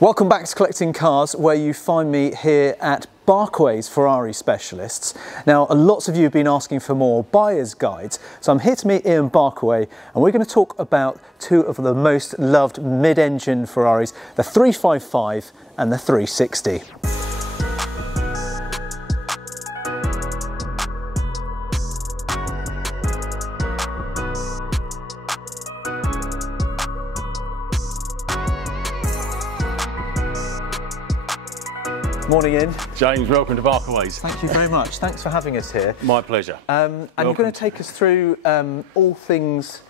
Welcome back to Collecting Cars, where you find me here at Barkaways Ferrari Specialists. Now, lots of you have been asking for more buyer's guides, so I'm here to meet Ian Barkaway, and we're going to talk about two of the most loved mid-engine Ferraris, the 355 and the 360. Morning, Ian. James, welcome to Barkaways. Thank you very much. Thanks for having us here. My pleasure. And you're going to take us through all things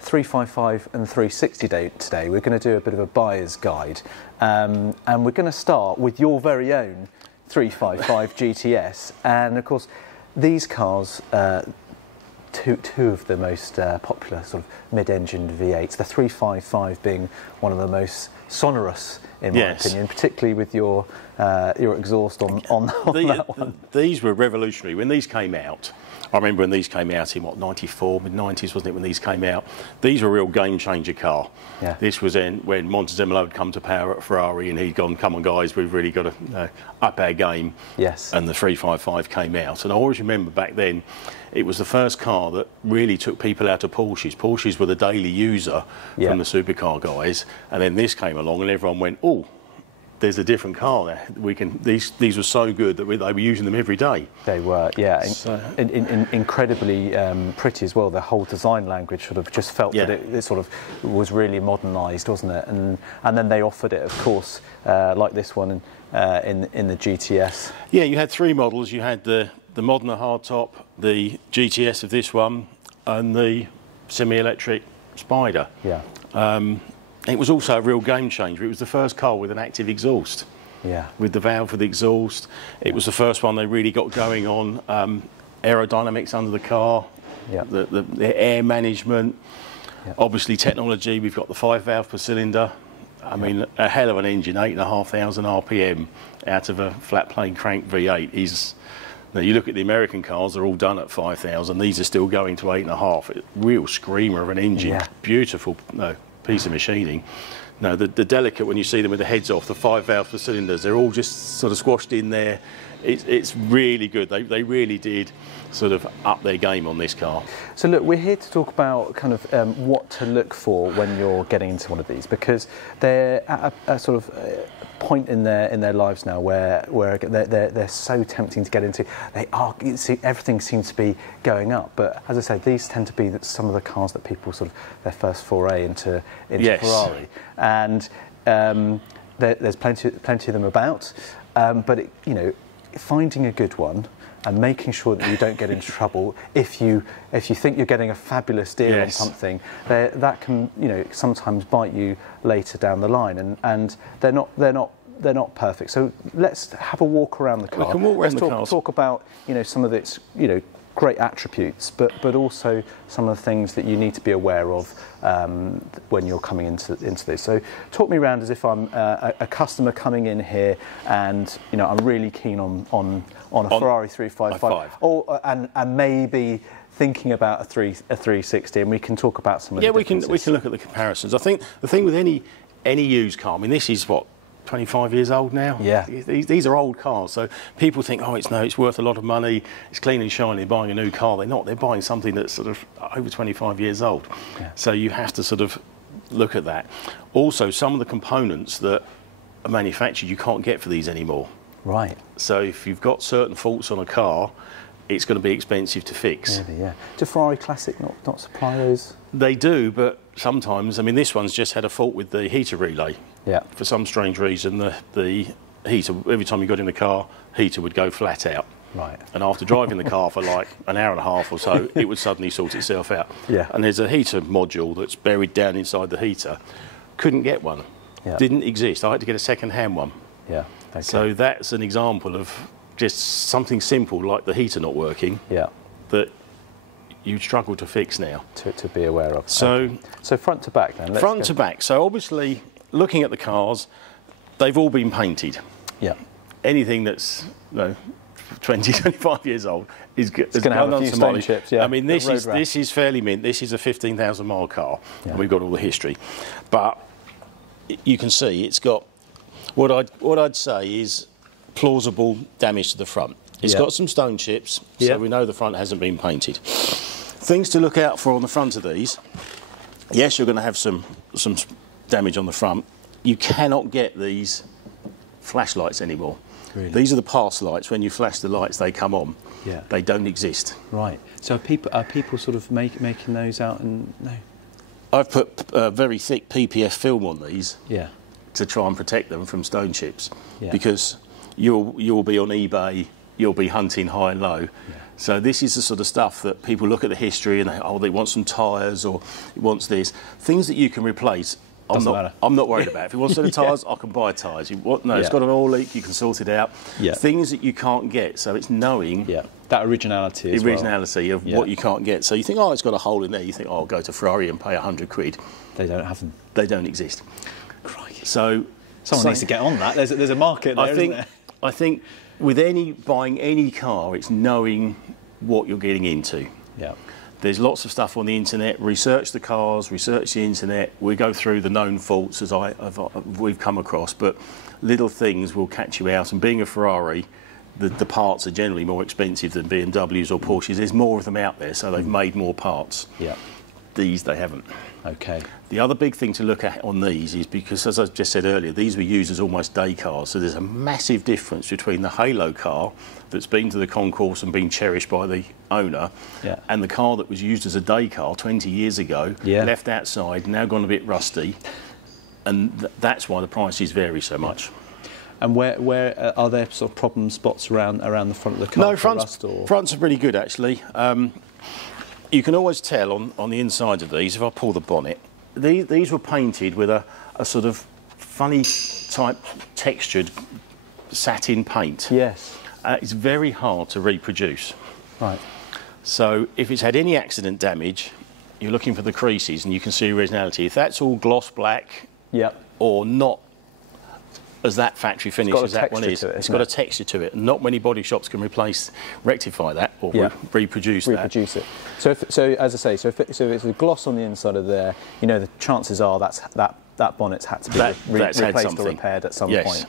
355 and 360 today. We're going to do a bit of a buyer's guide. And we're going to start with your very own 355 GTS. And of course, these cars, two of the most popular sort of mid-engine V8s, the 355 being one of the most sonorous, in my opinion, particularly with your exhaust on that one. These were revolutionary. When these came out, I remember when these came out in, what, 94, mid-90s, wasn't it, when these came out? These were a real game-changer car. Yeah. This was when Montezemolo had come to power at Ferrari and he'd gone, come on guys, we've really got to up our game. Yes. And the 355 came out. And I always remember back then, it was the first car that really took people out of Porsches. Porsches were the daily user from the supercar guys. And then this came along and everyone went, oh, there's a different car there. We can. These were so good that they were using them every day. They were, yeah, incredibly pretty as well. The whole design language sort of just felt that it sort of was really modernised, wasn't it? And then they offered it, of course, like this one in the GTS. Yeah, you had three models. You had the Modena hardtop, the GTS of this one, and the semi-electric Spider. Yeah. It was also a real game changer. It was the first car with an active exhaust. Yeah. With the valve for the exhaust. It was the first one they really got going on. Aerodynamics under the car. Yeah. The air management. Yeah. Obviously technology. We've got the 5 valve per cylinder. I mean, a hell of an engine, 8,500 RPM out of a flat plane crank V8 is. Now you look at the American cars; they're all done at 5,000. These are still going to 8.5. Real screamer of an engine. Yeah. Beautiful. Piece of machining. No, the delicate, when you see them with the heads off, the 5 valve per cylinders, they're all just sort of squashed in there. It's really good. They really did sort of up their game on this car. So look, we're here to talk about kind of what to look for when you're getting into one of these, because they're at a sort of point in their lives now where they're so tempting to get into. They are. Everything seems to be going up, but as I said, these tend to be some of the cars that people sort of their first foray into Ferrari, and there's plenty of them about. But finding a good one and making sure that you don't get into trouble if you think you're getting a fabulous deal on something, that can sometimes bite you later down the line, and they're not perfect. So let's have a walk around the car. We can walk around the car. Talk about some of its great attributes, but also some of the things that you need to be aware of when you're coming into this. So talk me around as if I'm a customer coming in here, and I'm really keen on a Ferrari 355, and maybe thinking about a 360, and we can talk about some of the differences. we can look at the comparisons. I think the thing with any used car, I mean, this is what, 25 years old now. Yeah, these are old cars, so people think, oh, it's worth a lot of money, it's clean and shiny, they're buying a new car. They're not. They're buying something that's sort of over 25 years old. Yeah. So you have to sort of look at that. Also, some of the components that are manufactured you can't get for these anymore. Right. So if you've got certain faults on a car, it's going to be expensive to fix. Really, yeah. Do Ferrari Classic not supply those? They do, but sometimes, I mean, this one's just had a fault with the heater relay. Yeah. For some strange reason, the heater, every time you got in the car, heater would go flat out. Right. And after driving the car for like an hour and a half or so, it would suddenly sort itself out. Yeah. And there's a heater module that's buried down inside the heater. Couldn't get one. Yeah. Didn't exist. I had to get a second-hand one. Yeah. Okay. So that's an example of just something simple like the heater not working. Yeah. That you struggle to fix now. To be aware of. So front to back then. Front to back. So obviously, looking at the cars, they've all been painted. Yeah. Anything that's 20, 25 years old is going to have a few stone chips. Yeah. I mean, this is fairly mint. This is a 15,000 mile car, and we've got all the history. But you can see it's got What I'd say is plausible damage to the front. It's got some stone chips, so we know the front hasn't been painted. Things to look out for on the front of these. Yes, you're going to have some damage on the front. You cannot get these flashlights anymore. Really? These are the pass lights. When you flash the lights, they come on. Yeah. They don't exist. Right. So are people sort of making those out and no? I've put very thick PPF film on these. Yeah. To try and protect them from stone chips, because you'll be on eBay, you'll be hunting high and low. Yeah. So this is the sort of stuff that people look at the history and they want some tyres or it wants this. Things that you can replace. I'm not worried about. If he wants the tyres, I can buy tyres. It's got an oil leak, you can sort it out. Yeah. Things that you can't get, so it's knowing that originality as well. Of what you can't get. So you think, it's got a hole in there. You think, I'll go to Ferrari and pay £100. They don't have them. They don't exist. Crikey. So someone needs to get on that. There's a market there, isn't there? I think with buying any car, it's knowing what you're getting into. Yeah. There's lots of stuff on the internet. Research the cars, research the internet. We go through the known faults as we've come across, but little things will catch you out. And being a Ferrari, the parts are generally more expensive than BMWs or Porsches. There's more of them out there, so they've made more parts. Yeah. These they haven't. Okay. The other big thing to look at on these is because, as I just said earlier, these were used as almost day cars. So there's a massive difference between the halo car that's been to the concourse and been cherished by the owner and the car that was used as a day car 20 years ago, left outside, now gone a bit rusty. And that's why the prices vary so much. And where are there sort of problem spots around the front of the car? No, fronts are pretty good actually. You can always tell on the inside of these, if I pull the bonnet, these were painted with a sort of funny type textured satin paint. Yes. It's very hard to reproduce. Right. So if it's had any accident damage, you're looking for the creases and you can see originality. If that's all gloss black or not as that factory finish as that one is, it's got a texture to it. Not many body shops can rectify that or reproduce it. So as I say, so if it's a gloss on the inside of there, the chances are that bonnet's had to be replaced or repaired at some point.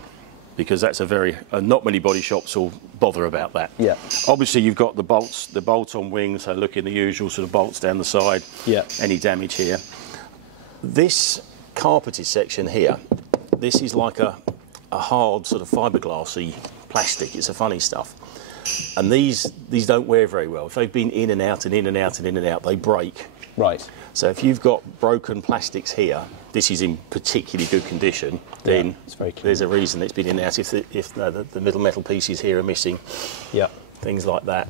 Because that's not many body shops will bother about that. Yeah. Obviously, you've got the bolt-on wings, so look in the usual sort of bolts down the side. Yeah. Any damage here. This carpeted section here, this is like a hard sort of fiberglassy plastic. It's a funny stuff. And these don't wear very well. If they've been in and out and in and out and in and out, they break. Right. So if you've got broken plastics here, this is in particularly good condition, then there's a reason it's been in and out. If the middle metal pieces here are missing, things like that.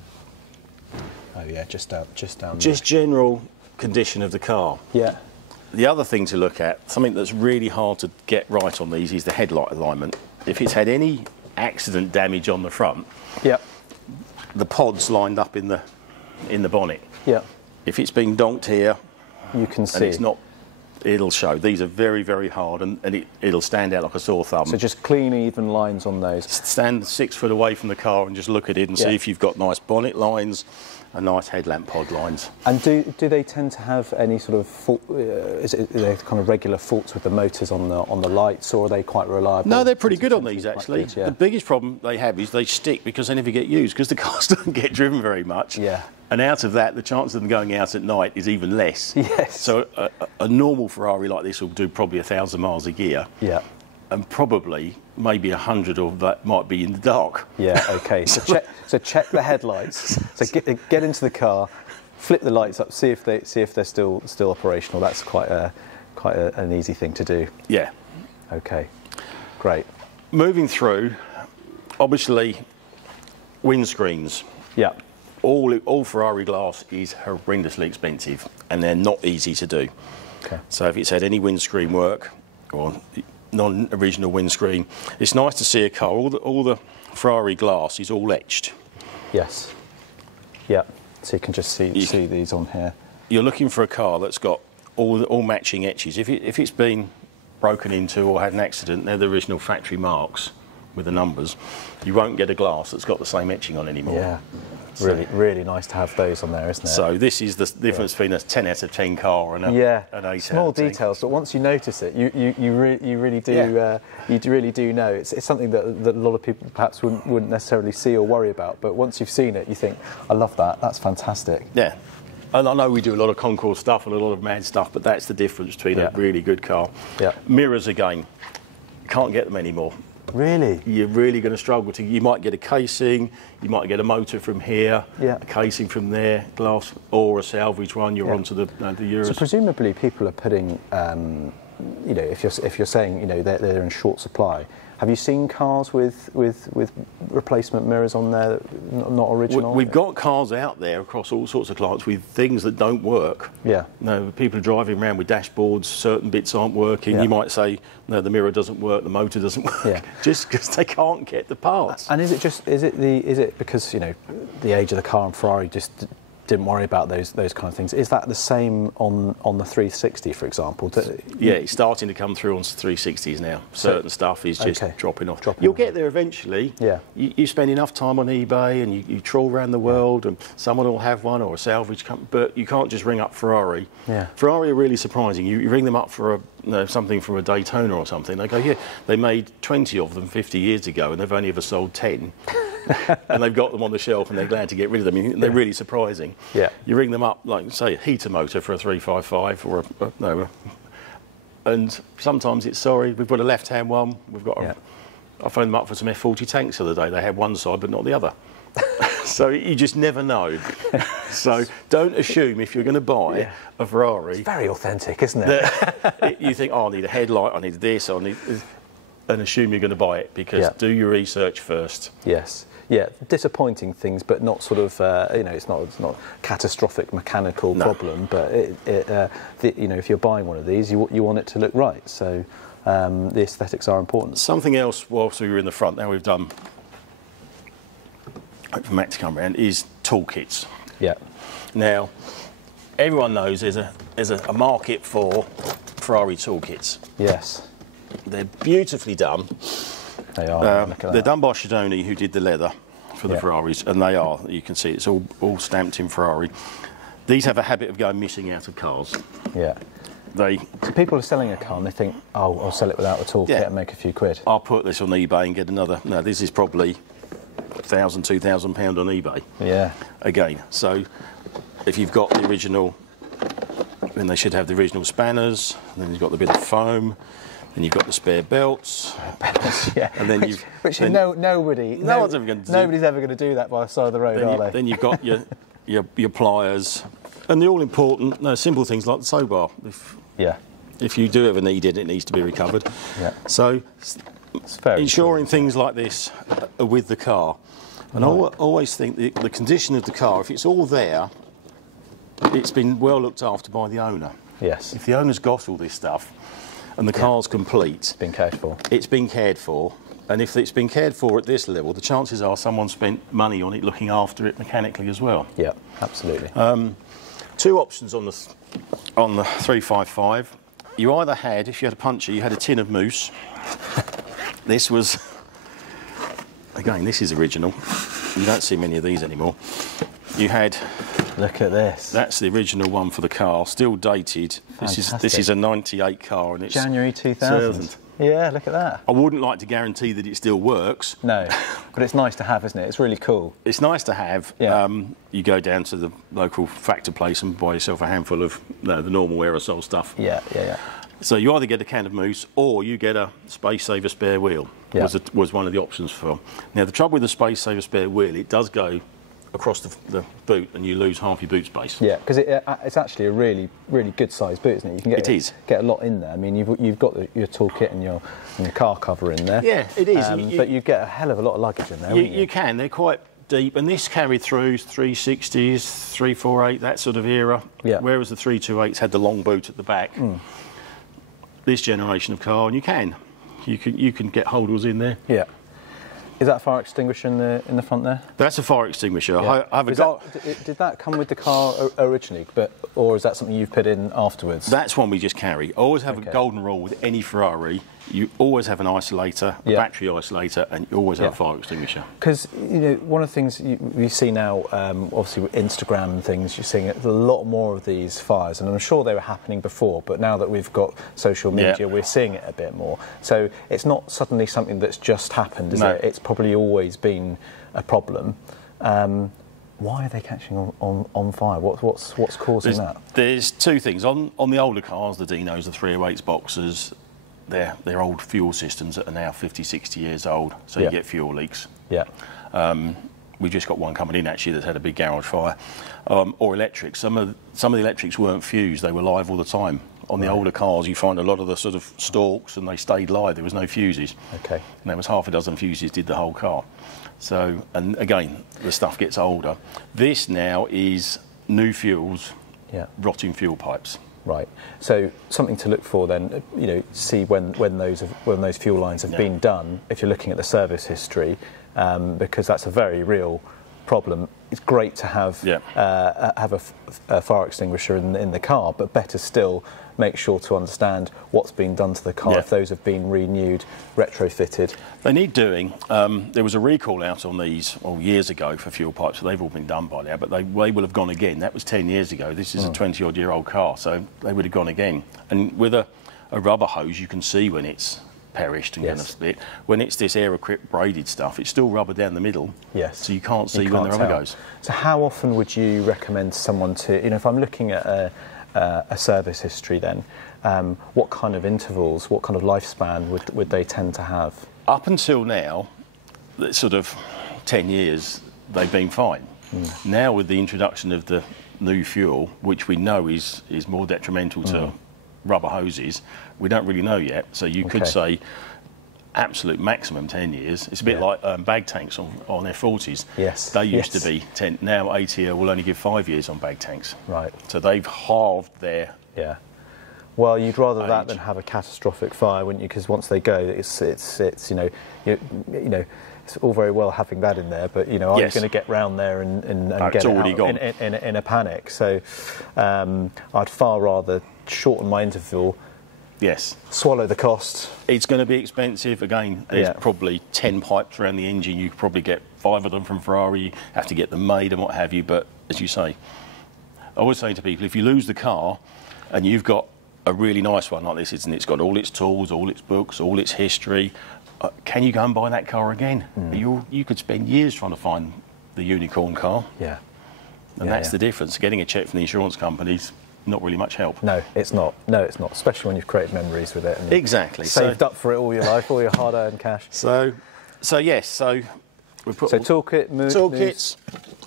Oh yeah, just down there. Just general condition of the car. Yeah. The other thing to look at, something that's really hard to get right on these, is the headlight alignment. If it's had any accident damage on the front, the pod's lined up in the bonnet. Yeah. If it's been donked here, you can see. And it's not. It'll show. These are very, very hard, and it'll stand out like a sore thumb. So just clean, even lines on those. Stand 6 foot away from the car and just look at it and see if you've got nice bonnet lines and nice headlamp pod lines. And do they tend to have any sort of fault? Are they kind of regular faults with the motors on the lights, or are they quite reliable? No, they're pretty good on these actually. Good, The biggest problem they have is they stick because they never get used because the cars don't get driven very much. Yeah. And out of that, the chance of them going out at night is even less. Yes. So a normal Ferrari like this will do probably 1,000 miles a year. Yeah. And probably maybe 100 of that might be in the dark. Yeah. Okay. So check the headlights. So get into the car, flip the lights up, see if they're still operational. That's quite an easy thing to do. Yeah. Okay. Great. Moving through, obviously, windscreens. Yeah. All Ferrari glass is horrendously expensive and they're not easy to do. Okay. So if it's had any windscreen work or non-original windscreen, it's nice to see a car. All the Ferrari glass is all etched. Yes. Yeah. So you can just see these on here. You're looking for a car that's got all matching etches. If it's been broken into or had an accident, they're the original factory marks with the numbers. You won't get a glass that's got the same etching on anymore. Yeah. Really nice to have those on there, isn't it? So this is the difference between a 10 out of 10 car and an 8 small out of 10. details, but once you notice it, you really do you really do know. It's something that a lot of people perhaps wouldn't necessarily see or worry about, but once you've seen it, you think, I love that. That's fantastic. Yeah. And I know we do a lot of concours stuff and a lot of mad stuff, but that's the difference between a really good car. Yeah. Mirrors again, can't get them anymore. Really? You're really going to struggle to. You might get a casing, you might get a motor from here, a casing from there, glass, or a salvage one. You're onto the Euros. So presumably people are putting, you know, if you're saying, you know, they're in short supply. Have you seen cars with replacement mirrors on there, not original? We've got cars out there across all sorts of clients with things that don't work. Yeah. No, people are driving around with dashboards, certain bits aren't working. You might say, no, the mirror doesn't work, the motor doesn't work, just because they can't get the parts. And is it because, you know, the age of the car and Ferrari just didn't worry about those kind of things? Is that the same on the 360, for example? Yeah, it's starting to come through on 360s now. Certain stuff is just dropping off. You'll get there eventually. Yeah. You spend enough time on eBay and you trawl around the world and someone will have one or a salvage company, but you can't just ring up Ferrari. Yeah. Ferrari are really surprising. You ring them up for something from a Daytona or something, they go, yeah, they made 20 of them 50 years ago and they've only ever sold 10. And they've got them on the shelf and they're glad to get rid of them. I mean, they're really surprising. Yeah. You ring them up, like, say, a heater motor for a 355 or and sometimes it's, sorry, we've got a left-hand one, we've got I phoned them up for some F40 tanks the other day. They had one side but not the other. So you just never know. So don't assume if you're going to buy a Ferrari. It's very authentic, isn't it? You think, oh, I need a headlight, I need this, I need... And assume you're going to buy it, because do your research first. Yes. Yeah, disappointing things, but not sort of, you know, it's not catastrophic mechanical problem, but you know, if you're buying one of these, you want it to look right. So the aesthetics are important. Something else, whilst we were in the front, now we've done, for Matt to come around, is toolkits. Yeah. Now, everyone knows there's a market for Ferrari toolkits. Yes. They're beautifully done. They are. They're done by Shidoni, who did the leather for the Ferraris, and they are. You can see it's all stamped in Ferrari. These have a habit of going missing out of cars. Yeah. So people are selling a car and they think, oh, I'll sell it without a toolkit and make a few quid. I'll put this on eBay and get another. No, this is probably £1,000, £2,000 on eBay. Yeah. Again, so if you've got the original, then they should have the original spanners. And then you've got the bit of foam. Then you've got the spare belts. And then nobody's ever going to do. Nobody's ever going to do that by the side of the road, are they? Then you've got your pliers, and the all important, simple things like the tow bar. If you do ever need it, it needs to be recovered. Yeah. So ensuring things like this are with the car. And I always think the condition of the car, if it's all there, it's been well looked after by the owner. Yes. If the owner's got all this stuff, and the car's complete. It's been cared for. It's been cared for. And if it's been cared for at this level, the chances are someone spent money on it looking after it mechanically as well. Yeah, absolutely. Two options on the 355. You either had, if you had a puncher, you had a tin of mousse. This was, again, this is original. You don't see many of these anymore. You had... Look at this. That's the original one for the car, still dated. This is a 98 car, and it's January 2000. Yeah, look at that. I wouldn't like to guarantee that it still works. No, but it's nice to have, isn't it? It's really cool. It's nice to have. Yeah. You go down to the local factor place and buy yourself a handful of the normal aerosol stuff. Yeah. So you either get a can of mousse or you get a Space Saver spare wheel. Yeah. Was one of the options for. Now the trouble with the Space Saver spare wheel, it does go across the boot and you lose half your boot space. Yeah, because it's actually a really good sized boot, isn't it? You can get a lot in there. I mean, you've got your toolkit and your car cover in there. Yeah, it is. But you get a hell of a lot of luggage in there. You can. They're quite deep, and this carried through 360s, 348, that sort of era. Yeah. Whereas the 328s had the long boot at the back. Mm. This generation of car, and you can get holders in there. Yeah. Is that a fire extinguisher in the front there? That's a fire extinguisher. Yeah. Did that come with the car originally, or is that something you've put in afterwards? That's one we just carry. I always have a golden rule with any Ferrari. you always have an isolator, a battery isolator, and you always have a fire extinguisher. Because, you know, one of the things you see now, obviously with Instagram and things, you're seeing a lot more of these fires, and I'm sure they were happening before, but now that we've got social media, we're seeing it a bit more. So it's not suddenly something that's just happened, is it? It's probably always been a problem. Why are they catching on fire? What's causing that? There's two things. On the older cars, the Dinos, the 308s, Boxers, they're old fuel systems that are now 50, 60 years old, so you get fuel leaks. Yeah. We've just got one coming in actually that's had a big garage fire. Or electrics. Some of the electrics weren't fused; they were live all the time. On the older cars, you find a lot of the sort of stalks, and they stayed live. There was no fuses. Okay. And there was half a dozen fuses did the whole car. So, and again, the stuff gets older. This now is new fuels, rotting fuel pipes. Right. So something to look for then, you know, see when those fuel lines have been done. If you're looking at the service history, because that's a very real problem. It's great to have a fire extinguisher in the car, but better still, make sure to understand what's been done to the car, if those have been renewed, retrofitted. They need doing. There was a recall out on these years ago for fuel pipes, so they've all been done by now, but they will have gone again. That was 10 years ago. This is a 20-odd-year-old car, so they would have gone again. And with a rubber hose, you can see when it's perished and going to split. When it's this air-equipped braided stuff, it's still rubber down the middle. Yes. So you can't see when the rubber goes. So how often would you recommend someone to, you know, if I'm looking at a service history then, what kind of intervals, what kind of lifespan would they tend to have? Up until now, sort of 10 years, they've been fine. Now with the introduction of the new fuel, which we know is more detrimental to rubber hoses, we don't really know yet. So you could say absolute maximum 10 years. It's a bit like bag tanks on F40s. Yes. They used to be 10. Now ATL will only give 5 years on bag tanks. Right. So they've halved their well, you'd rather that than have a catastrophic fire, wouldn't you? Because once they go, it's you know it's all very well having that in there, but you know, are you going to get round there and get it out in a panic? So I'd far rather shorten my interval. Yes. Swallow the cost. It's going to be expensive. Again, there's probably 10 pipes around the engine. You could probably get 5 of them from Ferrari. You have to get them made and what have you. But as you say, I always say to people, if you lose the car and you've got a really nice one like this, and it's got all its tools, all its books, all its history, can you go and buy that car again? You could spend years trying to find the unicorn car. Yeah. And that's the difference. Getting a cheque from the insurance companies, not really much help. No, it's not. No, it's not. Especially when you've created memories with it. And exactly. Saved up for it all your life, all your hard-earned cash. So yes. So we put. So toolkits.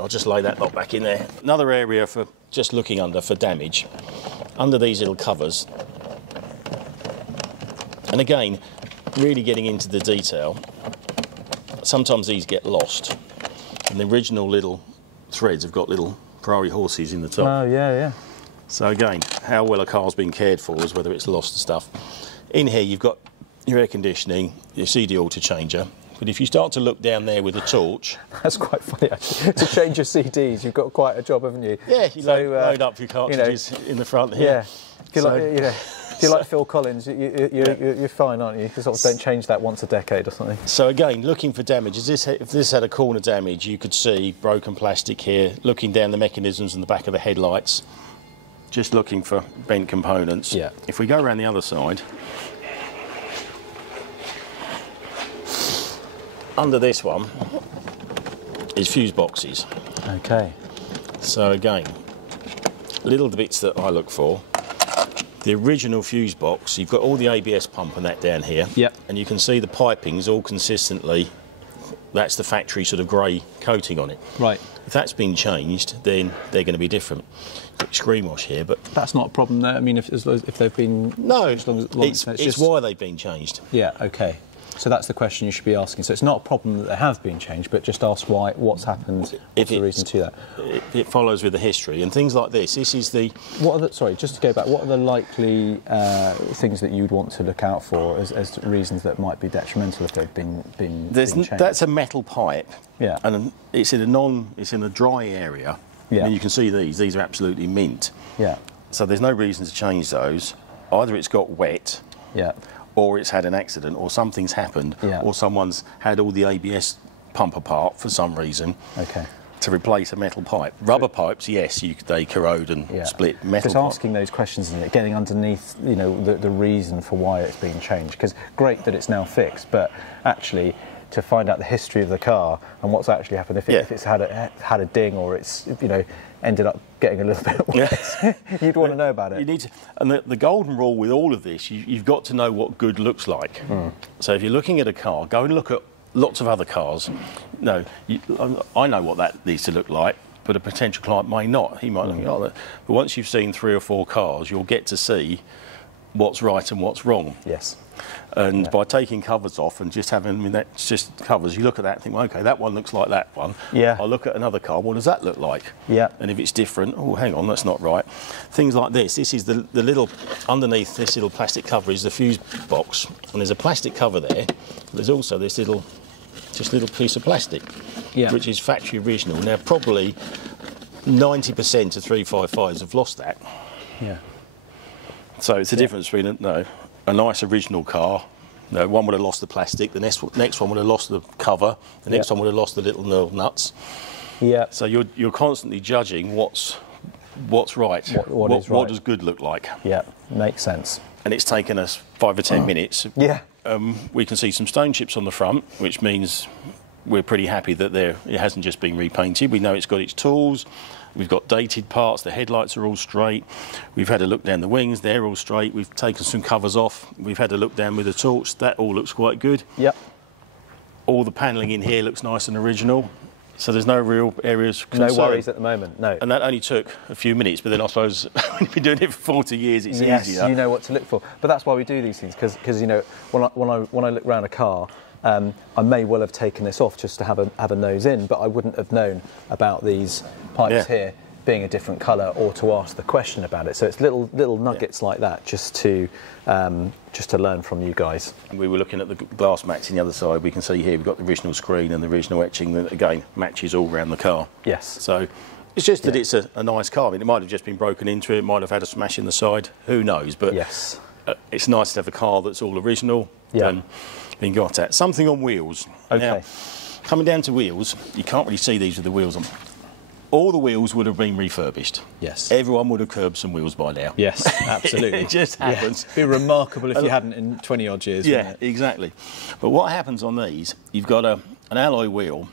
I'll just lay that lot back in there. Another area for just looking under for damage, under these little covers. And again, really getting into the detail. Sometimes these get lost, and the original little threads have got little Ferrari horses in the top. Oh yeah. So again, how well a car's been cared for is whether it's lost and stuff. In here you've got your air conditioning, your CD auto changer, but if you start to look down there with a torch... That's quite funny actually. To change your CDs, you've got quite a job, haven't you? Yeah, you load up your cartridges in the front here. Yeah, if you like Phil Collins, you're fine, aren't you? You sort of don't change that once a decade or something. So again, looking for damage. If this had a corner damage, you could see broken plastic here, looking down the mechanisms in the back of the headlights, just looking for bent components. Yeah. If we go around the other side, under this one is fuse boxes. Okay. So again, little bits that I look for. The original fuse box, you've got all the ABS pump and that down here. Yep. And you can see the pipings all consistently, that's the factory sort of grey coating on it. Right. If that's been changed, then they're going to be different. Screen wash here, but that's not a problem there. I mean, if they've been it's why they've been changed. Yeah. Okay. So that's the question you should be asking. So it's not a problem that they have been changed, but just ask what's happened. What's the reason to that? It follows with the history and things like this. This is the. Sorry, just to go back. What are the likely things that you'd want to look out for as reasons that might be detrimental if they've been changed? That's a metal pipe. Yeah. And it's in a dry area. Yeah. And you can see these are absolutely mint. Yeah. So there's no reason to change those. Either it's got wet. Yeah. or it's had an accident, or something's happened, or someone's had all the ABS pump apart for some reason. Okay. To replace a metal pipe. Rubber pipes, yes, they corrode and split. Metal Just asking those questions, isn't it? Getting underneath, you know, the reason for why it's being changed. Because great that it's now fixed, but actually to find out the history of the car and what's actually happened, if it's had a ding or it's, you know, ended up getting a little bit worse, you'd want to know about it. You need to, and the golden rule with all of this, you've got to know what good looks like. So if you're looking at a car, go and look at lots of other cars. No, I know what that needs to look like, but a potential client may not. He might look at that. But once you've seen 3 or 4 cars, you'll get to see what's right and what's wrong. Yes. And by taking covers off and just having, I mean, that's just covers, you look at that and think, well, OK, that one looks like that one. Yeah. I'll look at another car, what does that look like? Yeah. And if it's different, oh, hang on, that's not right. Things like this is the little, underneath this little plastic cover is the fuse box. And there's a plastic cover there. There's also this little piece of plastic, which is factory original. Now, probably 90% of 355s have lost that. Yeah. So it's the difference between a nice original car. No, one would have lost the plastic. The next one would have lost the cover. The next one would have lost the little knurled nuts. Yeah. So you're constantly judging what's right. What is right. What does good look like? Yeah, makes sense. And it's taken us 5 or 10 minutes. Yeah. We can see some stone chips on the front, which means we're pretty happy that it hasn't just been repainted. We know it's got its tools. We've got dated parts. The headlights are all straight. We've had a look down the wings. They're all straight. We've taken some covers off. We've had a look down with the torch. That all looks quite good. Yep. All the panelling in here looks nice and original. So there's no real areas of concern. No worries at the moment, no. And that only took a few minutes, but then I suppose when you've been doing it for 40 years, it's easier. Yes, you know what to look for. But that's why we do these things, because you know, when I look around a car, I may well have taken this off just to have a nose in, but I wouldn't have known about these pipes here being a different colour or to ask the question about it. So it's little nuggets like that just to learn from you guys. We were looking at the glass mats on the other side. We can see here we've got the original screen and the original etching that again matches all around the car. Yes. So it's just that it's a nice car. I mean, it might have just been broken into, it might have had a smash in the side, who knows, but yes. It's nice to have a car that's all original and being got at. Something on wheels. Okay. Now, coming down to wheels, you can't really see these with the wheels on. All the wheels would have been refurbished. Yes. Everyone would have curbed some wheels by now. Yes, absolutely. It just happens. It'd be remarkable if you hadn't in 20 odd years. Yeah, exactly. But what happens on these, you've got an alloy wheel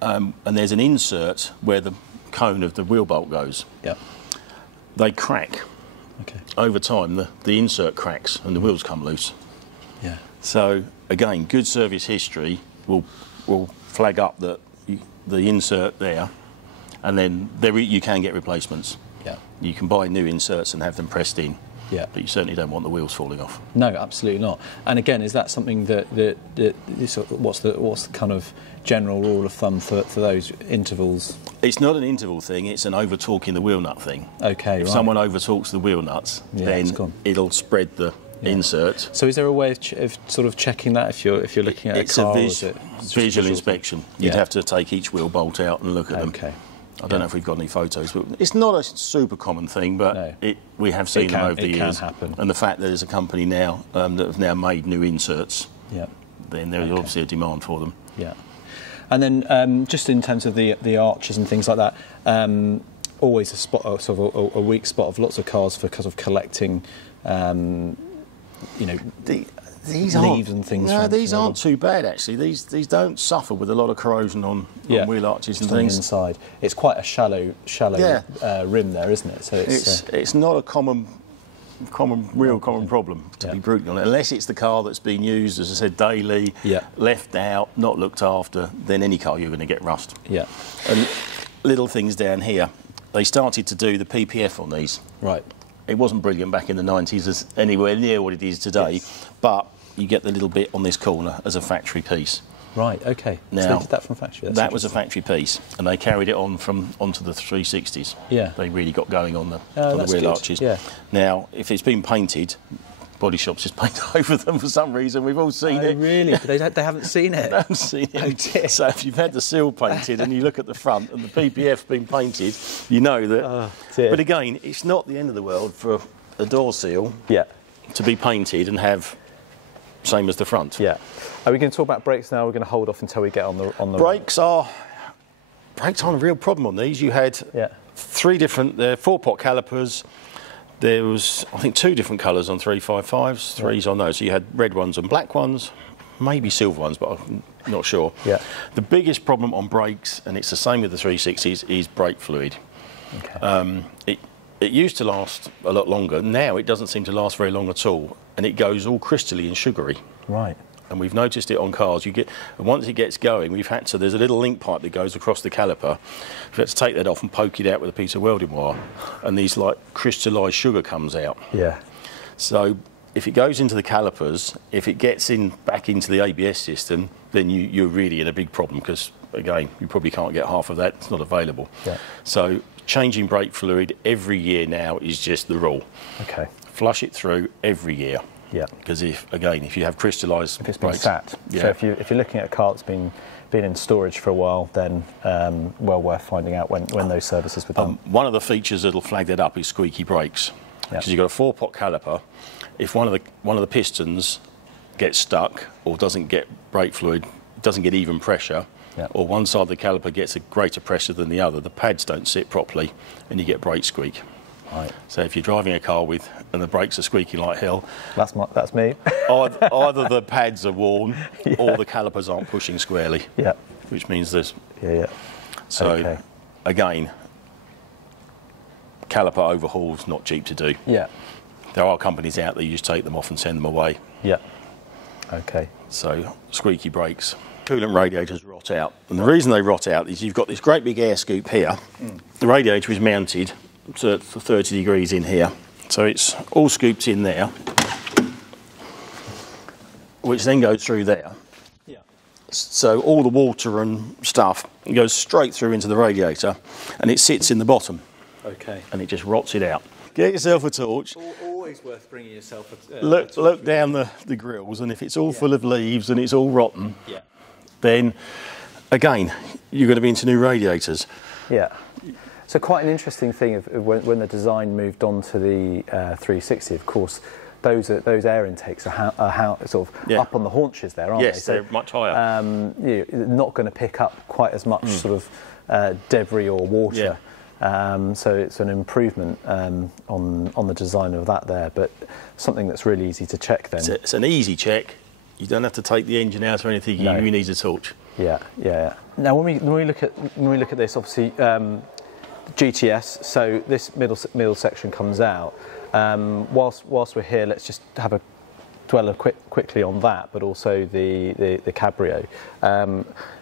and there's an insert where the cone of the wheel bolt goes. Yeah. They crack. Okay. Over time, the insert cracks and the wheels come loose. Yeah. So, again, good service history will flag up that the insert there, and then you can get replacements. Yeah. You can buy new inserts and have them pressed in. Yeah. But you certainly don't want the wheels falling off. No, absolutely not. And again, is that something that what's the kind of general rule of thumb for those intervals? It's not an interval thing, it's an over-torquing the wheel nut thing. Okay, If someone over-torques the wheel nuts, then it'll spread the insert. So is there a way of sort of checking that if you're looking at a car? It's a visual inspection. You'd have to take each wheel bolt out and look at them. Okay. I don't know if we've got any photos, but it's not a super common thing, but we have seen them over the years. It can happen. And the fact that there's a company now that have now made new inserts, then there's obviously a demand for them. Yeah. And then just in terms of the arches and things like that, always a spot, sort of a weak spot of lots of cars for kind of collecting, you know, these leaves and things. No, these aren't too bad actually. These don't suffer with a lot of corrosion on wheel arches and things. Inside, it's quite a shallow rim there, isn't it? So it's not a common problem, to be brutally honest. Unless it's the car that's been used, as I said, daily, left out, not looked after, then any car you're going to get rust. Yeah. And little things down here, they started to do the PPF on these. Right. It wasn't brilliant back in the 90s as anywhere near what it is today, but you get the little bit on this corner as a factory piece. Right, okay. Now, so they did that from factory? That was a factory piece, and they carried it on onto the 360s. Yeah. They really got going on the wheel arches. Yeah. Now, if it's been painted, body shops just paint over them for some reason. We've all seen it. Really? They haven't seen it? They haven't seen it. Oh, dear. So if you've had the seal painted and you look at the front and the PPF's been painted, you know that... Oh, dear. But again, it's not the end of the world for a door seal to be painted and have same as the front. Yeah. Are we going to talk about brakes now? We're going to hold off until we get on the brakes aren't a real problem on these. You had 3 different 4-pot calipers. There was, I think, 2 different colours on 355s, 3s on those. So you had red ones and black ones, maybe silver ones, but I'm not sure. Yeah. The biggest problem on brakes, and it's the same with the 360s, is brake fluid. Okay. It used to last a lot longer. Now it doesn't seem to last very long at all, and it goes all crystally and sugary. Right. And we've noticed it on cars. Once it gets going, there's a little link pipe that goes across the caliper. We've had to take that off and poke it out with a piece of welding wire, and these like crystallised sugar comes out. Yeah. So if it goes into the calipers, if it gets back into the ABS system, then you're really in a big problem, because again, you probably can't get half of that. It's not available. Yeah. So changing brake fluid every year now is just the rule. Okay. Flush it through every year. Yeah. Because if you have crystallised if it's been brakes, sat, so if you're looking at a car that's been in storage for a while, then well worth finding out when those services were done. One of the features that'll flag that up is squeaky brakes, because you've got a 4-pot caliper. If one of the pistons gets stuck or doesn't get brake fluid, doesn't get even pressure, or one side of the caliper gets a greater pressure than the other, the pads don't sit properly, and you get brake squeak. Right. So if you're driving a car and the brakes are squeaking like hell, that's me. either the pads are worn or the calipers aren't pushing squarely. Yeah. Which means there's. Yeah. So again, caliper overhauls not cheap to do. Yeah. There are companies out there you just take them off and send them away. Yeah. Okay. So squeaky brakes. Coolant radiators rot out, and the reason they rot out is you've got this great big air scoop here. The radiator is mounted to 30 degrees in here, so it's all scooped in there, which then goes through there. Yeah. So all the water and stuff goes straight through into the radiator, and it sits in the bottom. Okay. And it just rots it out. Get yourself a torch. Always worth bringing yourself a look down the grills, and if it's all full of leaves and it's all rotten, then again you're going to be into new radiators. Yeah. So quite an interesting thing of when the design moved on to the 360. Of course, those air intakes are sort of up on the haunches there, aren't they? Yes, they're much higher. You're not going to pick up quite as much sort of debris or water. Yeah. So it's an improvement on the design of that there, but something that's really easy to check then. It's an easy check. You don't have to take the engine out or anything. No. You need a torch. Yeah. Now when we look at this, obviously GTS. So this middle section comes out. Whilst we're here, let's just have a dwell quickly on that, but also the Cabrio.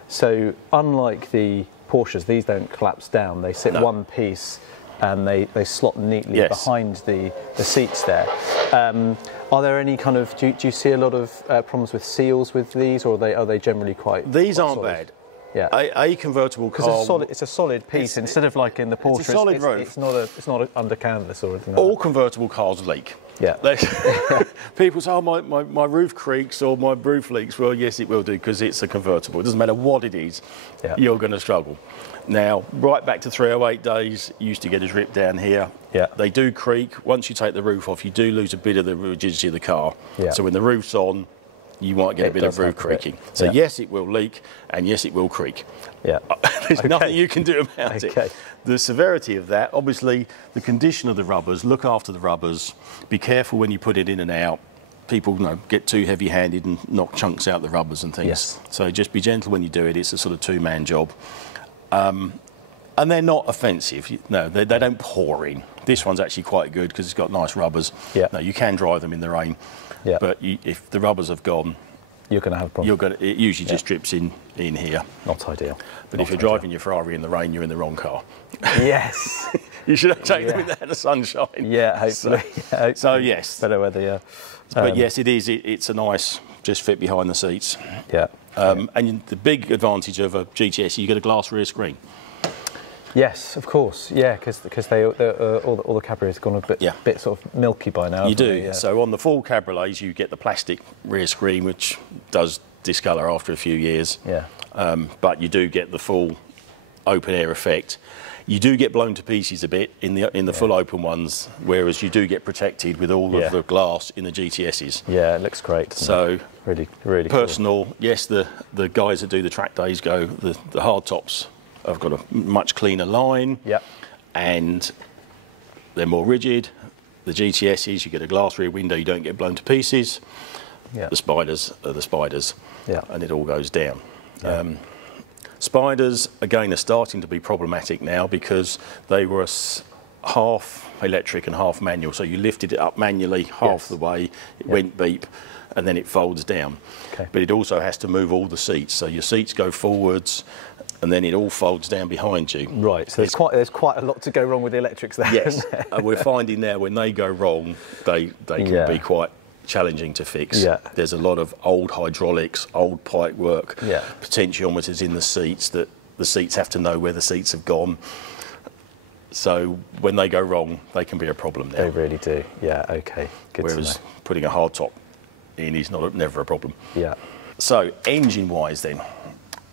So unlike the Porsches, these don't collapse down. They sit one piece and they slot neatly behind the seats there. Are there any kind of, do you see a lot of problems with seals with these, or are they generally quite? These aren't bad. Yeah. A convertible car. Because it's a solid piece instead of like in the Porsche. It's a solid roof. It's not under canvas or anything. All convertible cars leak. Yeah. People say, oh, my roof creaks or my roof leaks. Well, yes, it will do, because it's a convertible. It doesn't matter what it is, you're going to struggle. Now, right back to 308 days, you used to get us ripped down here. Yeah. They do creak. Once you take the roof off, you do lose a bit of the rigidity of the car. Yeah. So when the roof's on, you might get a bit of roof creaking. So yes, it will leak, and yes, it will creak. Yeah. There's nothing you can do about it. The severity of that, obviously, the condition of the rubbers, look after the rubbers, be careful when you put it in and out. People get too heavy-handed and knock chunks out the rubbers and things. Yes. So just be gentle when you do it. It's a sort of two-man job. And they're not offensive. No, they don't pour in. This one's actually quite good because it's got nice rubbers. Yeah. No, you can drive them in the rain. Yeah. But if the rubbers have gone, you're going to have a problem. It usually just drips in here. Not ideal. But if you're driving your Ferrari in the rain, you're in the wrong car. Yes. You should have taken them in the sunshine. Yeah, hopefully. So yes. Better weather, yeah. But yes, it is. It's a nice, just fit behind the seats. Yeah. And the big advantage of a GTS, you get a glass rear screen. Yes, of course. Yeah, because all the Cabriolets have gone a bit sort of milky by now. You do. Yeah. So on the full Cabriolets, you get the plastic rear screen, which does discolour after a few years. Yeah. But you do get the full open air effect. You do get blown to pieces a bit in the full open ones, whereas you do get protected with all of the glass in the GTSs. Yeah, it looks great. So really, really personal. Cool. Yes, the guys that do the track days go. The hard tops have got a much cleaner line. Yeah. And they're more rigid. The GTSs, you get a glass rear window, you don't get blown to pieces. Yeah. The Spiders are the Spiders. Yeah. And it all goes down. Yeah. Spiders, again, are starting to be problematic now because they were half electric and half manual. So you lifted it up manually half the way, it went beep, and then it folds down. Okay. But it also has to move all the seats. So your seats go forwards, and then it all folds down behind you. Right, so there's quite a lot to go wrong with the electrics there. Yes, and we're finding now when they go wrong, they can be quite challenging to fix. Yeah. There's a lot of old hydraulics, old pipe work, yeah. potentiometers in the seats that the seats have to know where the seats have gone. So when they go wrong, they can be a problem now. They really do. Yeah, okay. Good Whereas to know. putting a hard top in is never a problem. Yeah. So engine-wise then,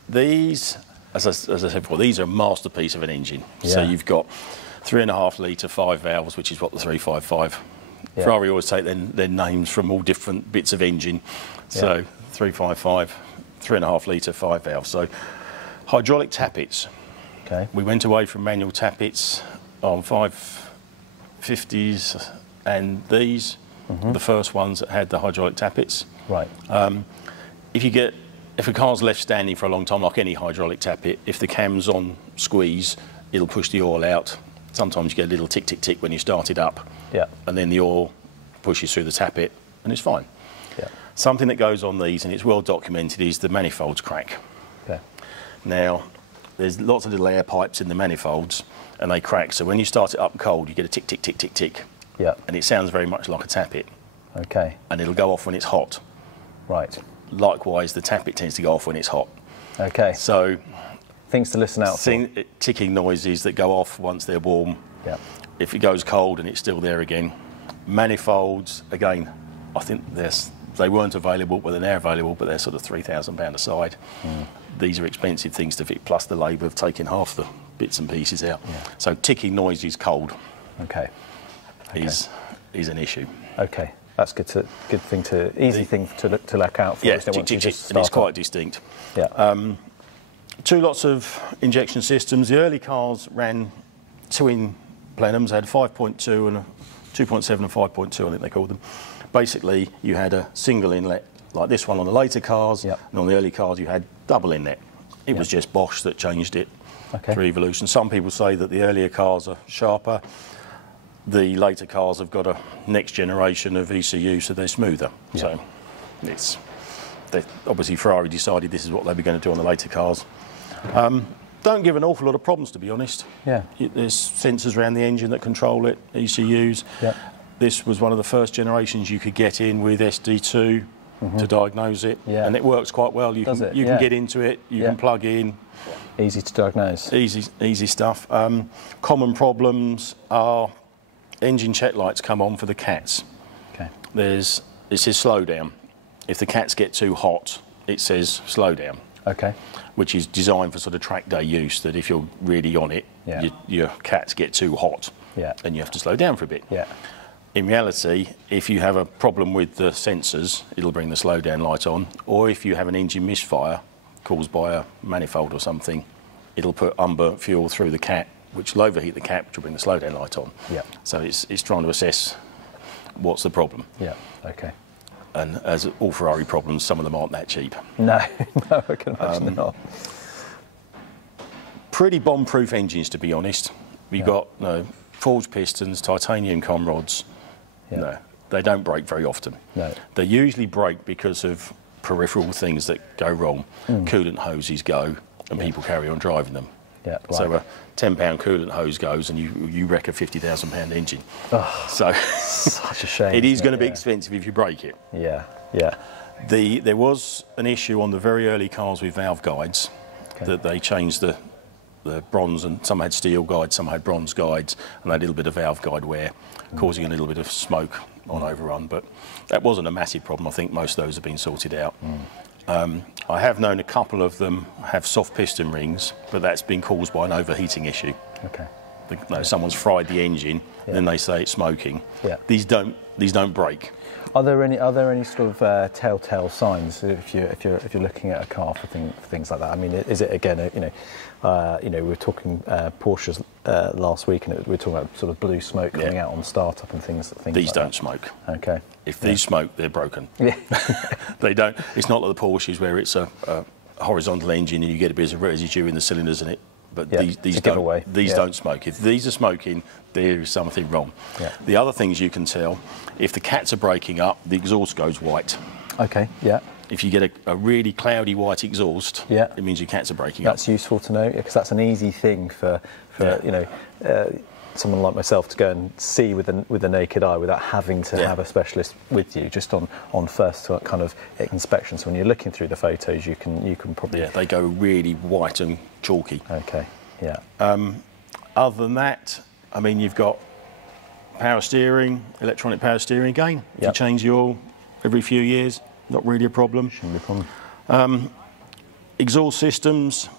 these, as I said before, these are a masterpiece of an engine. Yeah. So you've got 3.5 litre 5 valves, which is what the 355. Yeah. Ferrari always take their names from all different bits of engine. So 355, 3.5 litre 5 valves. So hydraulic tappets. Okay. We went away from manual tappets on 550s, and these were the first ones that had the hydraulic tappets. Right. If a car's left standing for a long time, like any hydraulic tappet, if the cam's on squeeze, it'll push the oil out. Sometimes you get a little tick, tick, tick when you start it up. Yeah. And then the oil pushes through the tappet, and it's fine. Yeah. Something that goes on these, and it's well documented, is the manifolds crack. Okay. Now, there's lots of little air pipes in the manifolds, and they crack. So when you start it up cold, you get a tick, tick, tick, tick, tick. Yeah. And it sounds very much like a tappet. Okay. And it'll go off when it's hot. Right. Likewise, the tappet tends to go off when it's hot. Okay. So things to listen out for. Ticking noises that go off once they're warm. Yeah. If it goes cold and it's still there again. Manifolds, again, I think they weren't available, well, they're now available, but they're sort of £3,000 a side. These are expensive things to fit, plus the labour of taking half the bits and pieces out. Yeah. So ticking noises cold is an issue. Okay. That's easy thing to look out for. Yeah, tick, tick, tick, and it's quite distinct. Yeah. 2 lots of injection systems. The early cars ran 2-in plenums. They had 5.2 and a 2.7 and 5.2, I think they called them. Basically, you had a single inlet like this one on the later cars, and on the early cars you had double inlet. It was just Bosch that changed it through evolution. Some people say that the earlier cars are sharper. The later cars have got a next generation of ECU, so they're smoother. So obviously Ferrari decided this is what they were going to do on the later cars. Don't give an awful lot of problems, to be honest. Yeah. There's sensors around the engine that control it, ECUs. Yeah. This was one of the first generations you could get in with SD2 to diagnose it, and it works quite well. You can get into it, you can plug in. Easy to diagnose. Easy stuff. Common problems are engine check lights come on for the cats. Okay. It says slow down. If the cats get too hot, it says slow down. Okay. Which is designed for sort of track day use, that if you're really on it, your cats get too hot and you have to slow down for a bit. Yeah. In reality, if you have a problem with the sensors, it'll bring the slow down light on, or if you have an engine misfire caused by a manifold or something, it'll put unburnt fuel through the cat, which will overheat the cat, which will bring the slow down light on. Yeah. So it's trying to assess what's the problem. Yeah, okay. And as all Ferrari problems, some of them aren't that cheap. No, I can imagine not. Pretty bomb-proof engines, to be honest. We've got forged pistons, titanium com rods. No, they don't break very often. No. They usually break because of peripheral things that go wrong. Coolant hoses go, and people carry on driving them. Yeah, right. So a £10 coolant hose goes, and you wreck a £50,000 engine. Oh, so such a shame. It is going to be expensive if you break it. Yeah, yeah. There was an issue on the very early cars with valve guides that they changed the bronze, and some had steel guides, some had bronze guides, and they had a little bit of valve guide wear, causing a little bit of smoke on overrun. But that wasn't a massive problem. I think most of those have been sorted out. I have known a couple of them have soft piston rings, but that's been caused by an overheating issue. Okay. Someone's fried the engine, and then they say it's smoking. Yeah. These don't break. Are there any sort of telltale signs if you're looking at a car for things like that? I mean, is it again, we were talking Porsches last week, and we were talking about sort of blue smoke coming out on startup and things. These like don't that. smoke. Okay. If these smoke, they're broken. Yeah. They don't. It's not like the Porsches where it's a horizontal engine and you get a bit of residue in the cylinders in it. But these don't. These don't smoke. If these are smoking, there is something wrong. Yeah. The other things you can tell, if the cats are breaking up, the exhaust goes white. Okay. Yeah. If you get a really cloudy white exhaust, it means your cats are breaking up. That's useful to know, because that's an easy thing for someone like myself to go and see with the naked eye without having to have a specialist with you, just on first kind of inspection. So when you're looking through the photos, you can probably they go really white and chalky. Okay. Yeah. Other than that, I mean, you've got power steering, electronic power steering again. If you change the oil every few years, not really a problem. Shouldn't be a problem. Exhaust systems,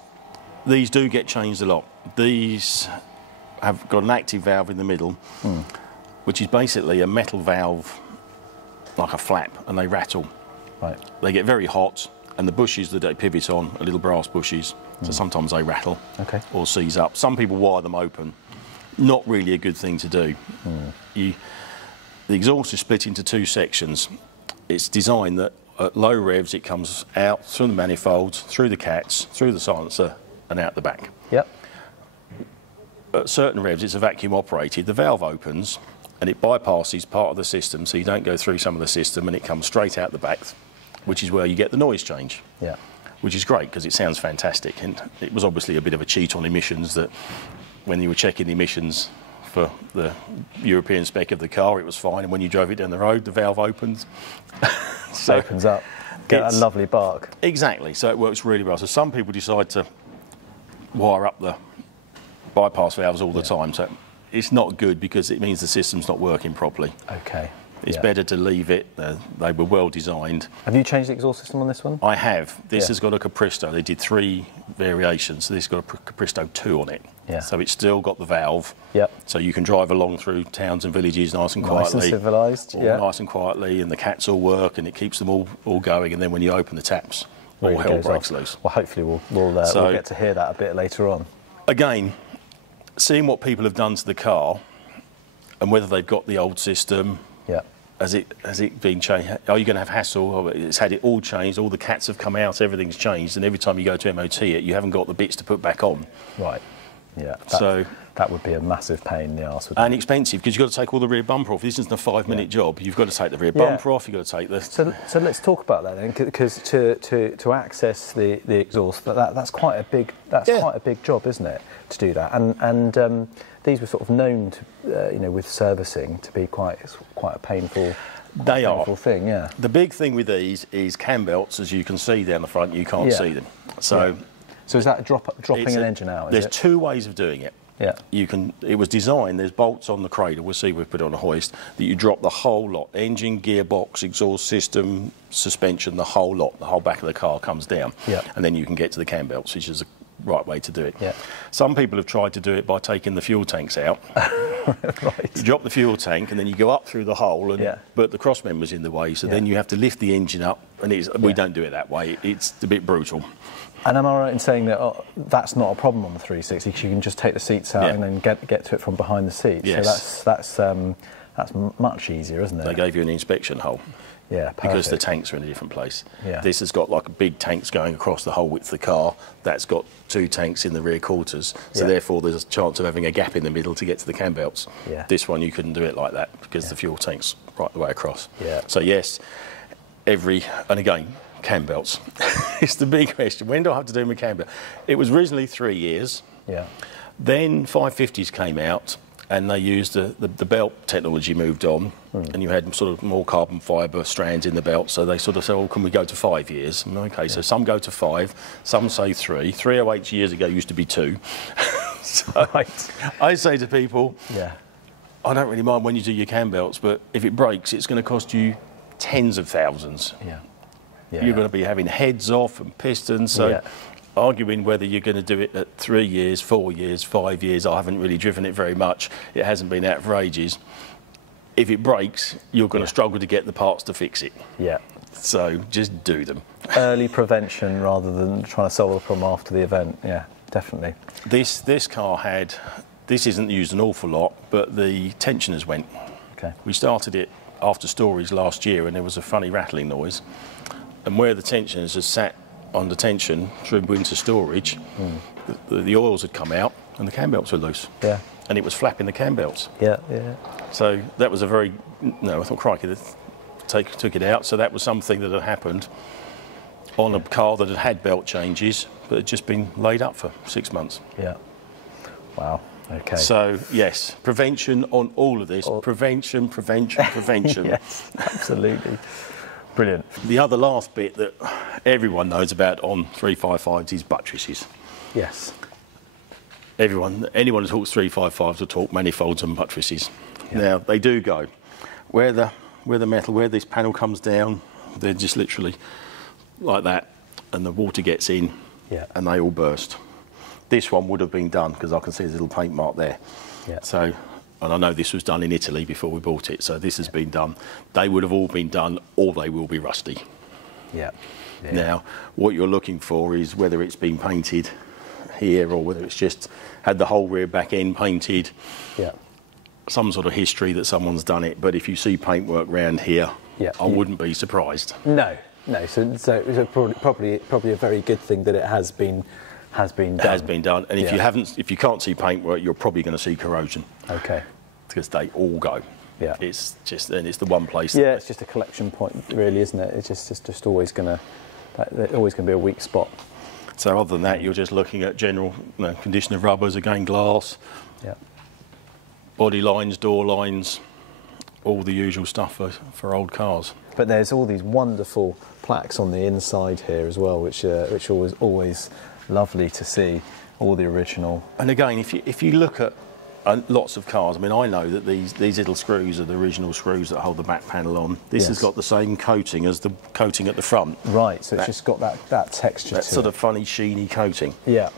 these do get changed a lot. These have got an active valve in the middle, which is basically a metal valve, like a flap, and they rattle. Right. They get very hot, and the bushes that they pivot on are little brass bushes, so sometimes they rattle or seize up. Some people wire them open. Not really a good thing to do. The exhaust is split into two sections. It's designed that at low revs it comes out through the manifold, through the cats, through the silencer, and out the back. Yep. At certain revs, it's a vacuum operated. The valve opens and it bypasses part of the system, so you don't go through some of the system, and it comes straight out the back, which is where you get the noise change. Yeah. Which is great because it sounds fantastic. And it was obviously a bit of a cheat on emissions, that when you were checking the emissions for the European spec of the car, it was fine, and when you drove it down the road, the valve opens. So opens up. Get a lovely bark. Exactly. So it works really well. So some people decide to wire up the bypass valves all the time. So it's not good because it means the system's not working properly. Okay. It's better to leave it. They were well designed. Have you changed the exhaust system on this one? I have. This has got a Capristo. They did 3 variations. So this has got a Capristo 2 on it. Yeah. So it's still got the valve. Yep. So you can drive along through towns and villages nice and quietly. Nice and civilised. All nice and quietly, and the cats all work, and it keeps them all going. And then when you open the taps, all hell breaks loose. Well, hopefully we'll get to hear that a bit later on. Again, seeing what people have done to the car, and whether they've got the old system. Yeah. Has it been changed? Are you going to have hassle? It's had it all changed. All the cats have come out. Everything's changed. And every time you go to MOT it, you haven't got the bits to put back on. Right. Yeah. That would be a massive pain in the arse. And expensive, because you've got to take all the rear bumper off. This isn't a 5-minute job. You've got to take the rear bumper off. You've got to take the. So let's talk about that then, because to access the exhaust, that's quite a big quite a big job, isn't it? To do that, and these were sort of known to, with servicing, to be quite a painful. Thing, yeah. The big thing with these is cam belts, as you can see down the front. You can't see them. So is that dropping an engine out? There's 2 ways of doing it. Yeah. It was designed, there's bolts on the cradle, we'll see, we've put it on a hoist, that you drop the whole lot. Engine, gearbox, exhaust system, suspension, the whole lot. The whole back of the car comes down. Yeah. And then you can get to the cam belts, which is a right way to do it. Yeah. Some people have tried to do it by taking the fuel tanks out. Right. You drop the fuel tank and then you go up through the hole, but the cross member's in the way, so then you have to lift the engine up, and we don't do it that way. It's a bit brutal. And am I right in saying that that's not a problem on the 360, because you can just take the seats out and then get to it from behind the seat? Yes. So that's much easier, isn't it? They gave you an inspection hole. Yeah, perfect. Because the tanks are in a different place. Yeah. This has got like big tanks going across the whole width of the car. That's got 2 tanks in the rear quarters. So therefore there's a chance of having a gap in the middle to get to the cam belts. Yeah. This one you couldn't do it like that because the fuel tank's right the way across. Yeah. So yes, and again, cam belts. It's the big question. When do I have to do my cam belt? It was originally 3 years. Yeah. Then 550s came out, and they used the belt technology moved on, and you had sort of more carbon fibre strands in the belt, so they sort of said, well, can we go to 5 years? Okay, so some go to 5, some say 3. 308 years ago used to be 2. So I say to people, I don't really mind when you do your cam belts, but if it breaks, it's going to cost you tens of thousands. Yeah. You're going to be having heads off and pistons. So arguing whether you're going to do it at 3 years, 4 years, 5 years, I haven't really driven it very much. It hasn't been out for ages. If it breaks, you're going to struggle to get the parts to fix it. Yeah. So just do them. Early prevention rather than trying to solve the problem after the event. Yeah, definitely. This car had, this isn't used an awful lot, but the tensioners went. Okay. We started it after storage last year and there was a funny rattling noise. And where the tensioners had sat under tension through winter storage, the oils had come out and the cam belts were loose. Yeah. And it was flapping the cam belts. Yeah, yeah. So that was a very, I thought, crikey, took it out. So that was something that had happened on a car that had belt changes, but had just been laid up for 6 months. Yeah. Wow. Okay. So yes, prevention on all of this. Prevention, prevention, prevention. Yes, absolutely. Brilliant. The other last bit that everyone knows about on 355s is buttresses. Yes. Anyone who talks 355s will talk manifolds and buttresses. Yeah. Now they do go where the metal, where this panel comes down, they're just literally like that, and the water gets in, and they all burst. This one would have been done because I can see there's a little paint mark there. Yeah. So, and I know this was done in Italy before we bought it, so this has been done. They would have all been done, or they will be rusty. Yeah. Yeah. Now, what you're looking for is whether it's been painted here or whether it's just had the whole rear back end painted. Yeah. Some sort of history that someone's done it. But if you see paintwork round here, I wouldn't be surprised. No, no. So probably a very good thing that it has been done. It has been done. And if you can't see paintwork, you're probably going to see corrosion. Okay. Because they all go. Yeah. It's just, and it's the one place. Yeah, it's just a collection point, really, isn't it? It's just always going to be a weak spot. So other than that, you're just looking at general condition of rubbers, again glass, body lines, door lines, all the usual stuff for old cars. But there's all these wonderful plaques on the inside here as well, which are always lovely to see. All the original. And again, if you look at lots of cars, I mean, I know that these little screws are the original screws that hold the back panel on. This has got the same coating as the coating at the front. Right, so it's just got that texture that sort of funny, sheeny coating. Yeah.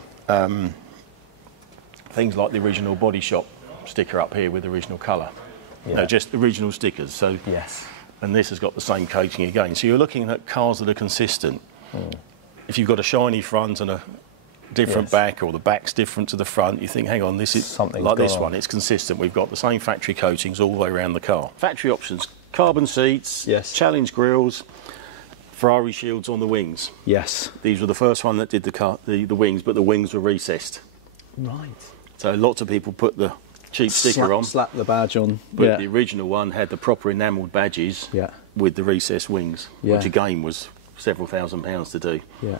Things like the original body shop sticker up here with the original colour. Yeah. No, just original stickers. So yes. And this has got the same coating again. So you're looking at cars that are consistent. If you've got a shiny front and a different back, or the back's different to the front, you think, hang on, this is something like this one. It's consistent. We've got the same factory coatings all the way around the car. Factory options: carbon seats, challenge grills, Ferrari shields on the wings. Yes. These were the first one that did the wings, but the wings were recessed. Right. So lots of people put the cheap sticker on, slap the badge on. But the original one had the proper enamelled badges with the recessed wings, which again was several £1,000s to do. Yeah.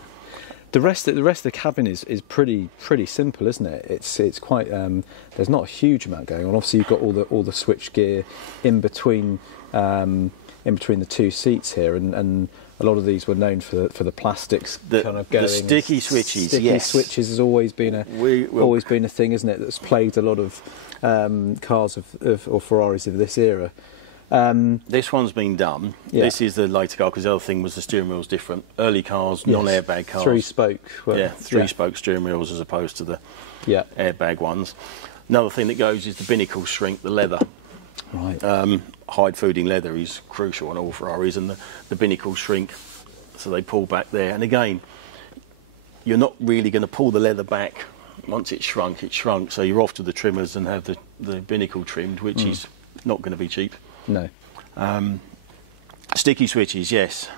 The rest of the cabin is pretty simple, isn't it? It's quite there's not a huge amount going on. Obviously, you've got all the switch gear in between the two seats here, and a lot of these were known for the plastics kind of going. The sticky switches. Sticky switches has always been a thing, isn't it? That's plagued a lot of cars or Ferraris of this era. This one's been done. This is the later car, because the other thing was the steering wheel's different. Early cars, non-airbag cars. Three-spoke. Three-spoke steering wheels as opposed to the airbag ones. Another thing that goes is the binnacle shrink, the leather. Right. Hide-fooding leather is crucial on all Ferraris, and the binnacle shrink, so they pull back there. And again, you're not really going to pull the leather back. Once it's shrunk, so you're off to the trimmers and have the binnacle trimmed, which is not going to be cheap. No. Sticky switches, yes.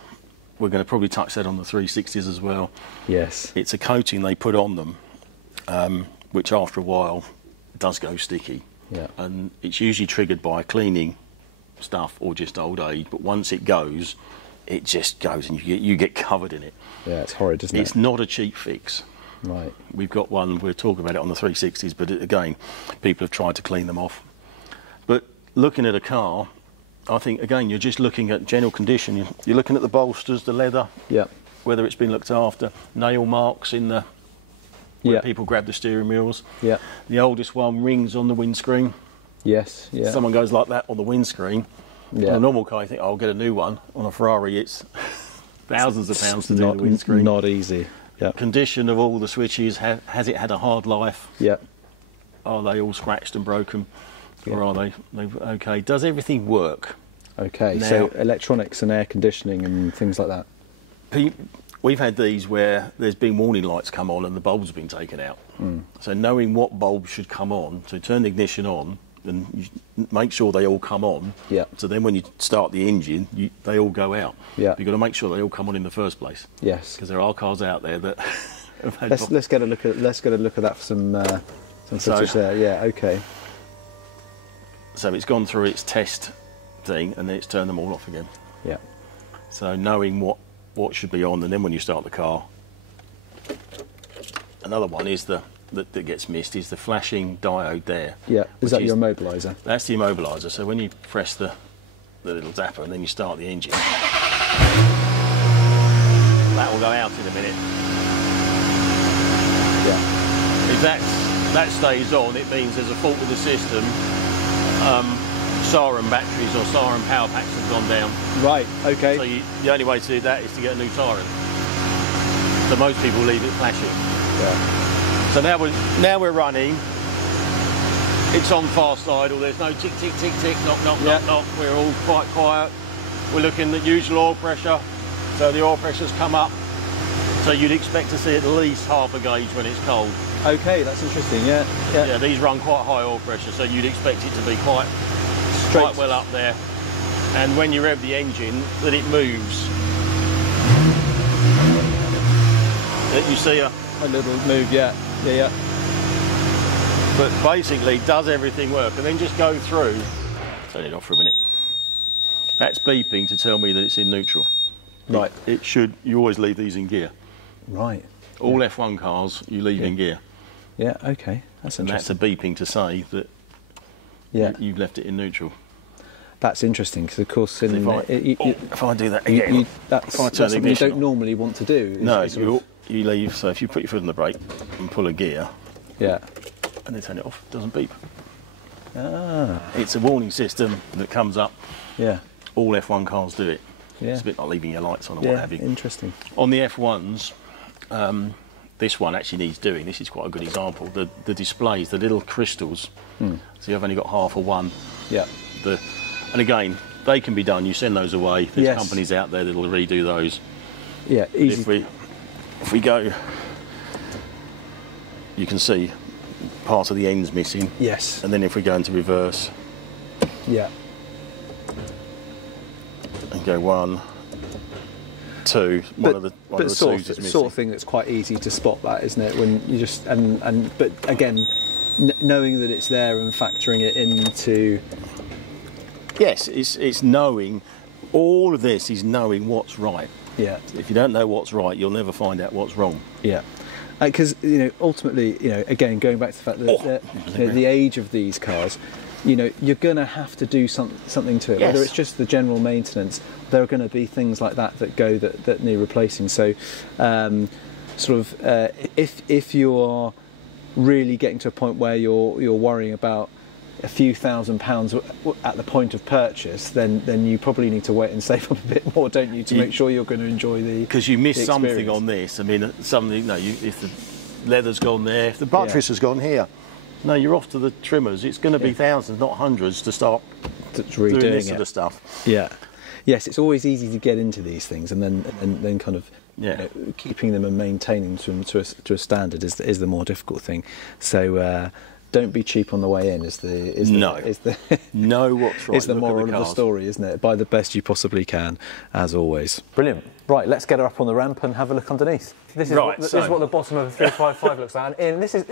We're going to probably touch that on the 360s as well. Yes. It's a coating they put on them, which after a while does go sticky. Yeah. And it's usually triggered by cleaning stuff or just old age. But once it goes, it just goes, and you get covered in it. Yeah, it's horrid, isn't it? It's not a cheap fix. Right. We've got one. We're talking about it on the 360s, but again, people have tried to clean them off. But looking at a car, I think, again, you're just looking at general condition. You're looking at the bolsters, the leather, whether it's been looked after, nail marks in the where people grab the steering wheels. Yeah. The oldest one, rings on the windscreen. Yes, yeah. Someone goes like that on the windscreen. Yeah. On a normal car, you think, I'll get a new one. On a Ferrari, it's thousands of pounds to do the windscreen. Not easy. Yeah. Condition of all the switches, has it had a hard life? Yeah. Are they all scratched and broken? Or are they okay? Does everything work? Okay, now, so electronics and air conditioning and things like that. We've had these where there's been warning lights come on and the bulbs have been taken out. So knowing what bulbs should come on, so turn the ignition on and you make sure they all come on. Yeah. So then when you start the engine, they all go out. Yeah. You've got to make sure they all come on in the first place. Yes. Because there are cars out there that have had let's get a look at that for some footage there. Yeah. Okay. So it's gone through its test thing and then it's turned them all off again. Yeah. So knowing what should be on, and then when you start the car. Another one is that gets missed is the flashing diode there. Yeah. Is that your immobiliser? That's the immobiliser. So when you press the little zapper and then you start the engine, that will go out in a minute. Yeah. If that stays on, it means there's a fault with the system. Siren batteries or siren power packs have gone down. Right, okay. So the only way to do that is to get a new siren. So most people leave it flashing. Yeah. So now we're running. It's on fast idle. There's no tick, tick, tick, tick, knock, knock, knock, knock. We're all quite quiet. We're looking at usual oil pressure. So the oil pressure's come up. So you'd expect to see at least half a gauge when it's cold. Okay, that's interesting. Yeah. Yeah, these run quite high oil pressure, so you'd expect it to be quite well up there. And when you rev the engine, that it moves. That you see a little move, yeah. But basically, does everything work? And then just go through. Turn it off for a minute. That's beeping to tell me that it's in neutral. Right. It should. You always leave these in gear. Right. All F1 cars you leave in gear. Yeah. Okay. That's interesting. And that's a beeping to say that you've left it in neutral. That's interesting because, of course, if I do that again, that's something you don't normally want to do. No, you leave. So if you put your foot on the brake and pull a gear, and then turn it off, it doesn't beep. Ah, it's a warning system that comes up. Yeah, all F1 cars do it. Yeah, it's a bit like leaving your lights on and what have you. Interesting. On the F1s, this one actually needs doing. This is quite a good example. The displays, the little crystals. So you've only got half of one. Yeah. And again, they can be done. You send those away. There's companies out there that'll redo those. Yeah, easy. If we go, you can see part of the end's missing. Yes. And then if we go into reverse. Yeah. And go 1, 2. One of the twos is missing. Sort of thing that's quite easy to spot that, isn't it? When you just but again, knowing that it's there and factoring it into. Yes, it's knowing. All of this is knowing what's right. Yeah. If you don't know what's right, you'll never find out what's wrong. Yeah. Because ultimately, again, going back to the fact that the age of these cars, you're going to have to do something to it. Yes. Whether it's just the general maintenance, there are going to be things like that that need replacing. So, if you are really getting to a point where you're worrying about a few £1,000s at the point of purchase, then you probably need to wait and save up a bit more, don't you, to make sure you're going to enjoy the. Because you miss something on this. I mean, if the leather's gone there, if the buttress has gone here, no, you're off to the trimmers. It's going to be thousands, not hundreds, to start doing this sort of stuff. Yeah. Yes, it's always easy to get into these things, and then kind of keeping them and maintaining them to a standard is the more difficult thing. So. Don't be cheap on the way in. Know what's right. Is the moral of the story, isn't it? Buy the best you possibly can, as always. Brilliant. Right, let's get her up on the ramp and have a look underneath. This is what the bottom of a 355 looks like. And this is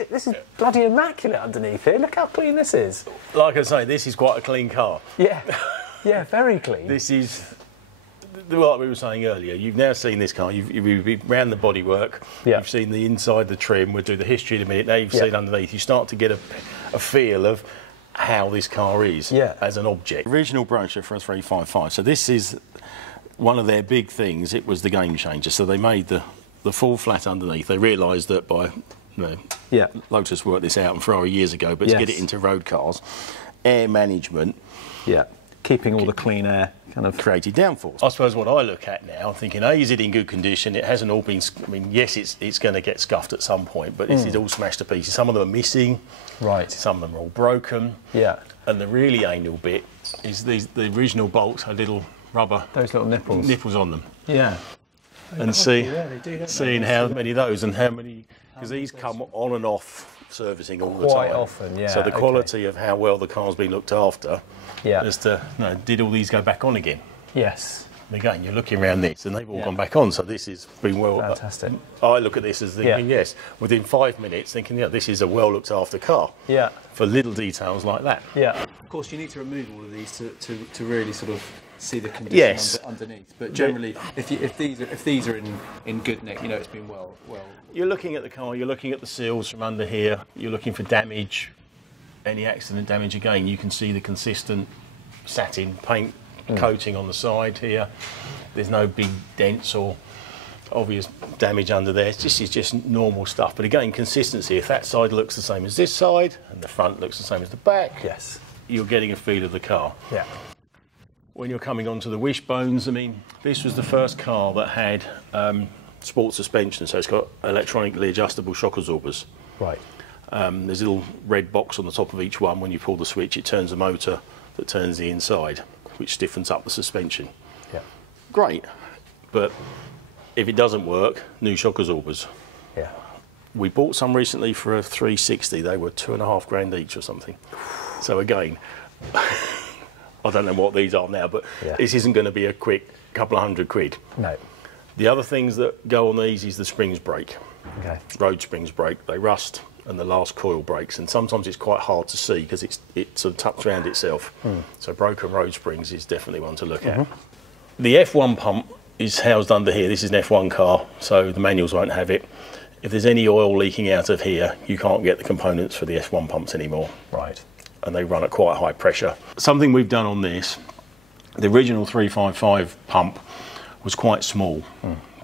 bloody immaculate underneath here. Look how clean this is. Like I say, this is quite a clean car. Yeah, yeah, very clean. This is. Like we were saying earlier, you've now seen this car, you've ran the bodywork, you've seen the inside, the trim, we'll do the history in a minute, now you've seen underneath, you start to get a feel of how this car is as an object. Original brochure for a 355, so this is one of their big things, it was the game changer, so they made the full flat underneath. They realised that Lotus worked this out and Ferrari years ago, but to get it into road cars, air management keeping all the clean air kind of created downforce. I suppose what I look at now, I'm thinking, is it in good condition? It hasn't all been, I mean, yes, it's going to get scuffed at some point, but this is all smashed to pieces. Some of them are missing. Right. Some of them are all broken. Yeah. And the really anal bit is the original bolts had little rubber. Those little nipples. Nipples on them. Yeah. And seeing how many of those and how many, because these come on and off servicing all the time. Quite often, yeah. So the quality of how well the car's been looked after, as to, did all these go back on again? Yes. And again, you're looking around this and they've all gone back on, so this has been well. Fantastic. I look at this as thinking, yes, within 5 minutes, thinking, this is a well looked after car. Yeah. For little details like that. Yeah. Of course, you need to remove all of these to really sort of see the condition underneath. But generally, if these are in good nick, it's been well. You're looking at the car, you're looking at the seals from under here, you're looking for damage, any accident damage. Again, you can see the consistent satin paint coating on the side here. There's no big dents or obvious damage under there. It's just normal stuff. But again, consistency. If that side looks the same as this side and the front looks the same as the back, you're getting a feel of the car. Yeah. When you're coming onto the wishbones, I mean, this was the first car that had sport suspension, so it's got electronically adjustable shock absorbers. Right. There's a little red box on the top of each one. When you pull the switch, it turns a motor that turns the inside, which stiffens up the suspension. Yeah. Great, but if it doesn't work, new shock absorbers. Yeah. We bought some recently for a 360. They were $2.5 grand each or something. So again, I don't know what these are now, but this isn't going to be a quick couple of £100. No. The other things that go on these is the springs break. Okay. Road springs break, they rust, and the last coil breaks, and sometimes it's quite hard to see because it sort of tucks around itself. So broken road springs is definitely one to look at. The F1 pump is housed under here. This is an F1 car, so the manuals won't have it. If there's any oil leaking out of here, you can't get the components for the F1 pumps anymore. Right. And they run at quite high pressure. Something we've done on this, the original 355 pump was quite small.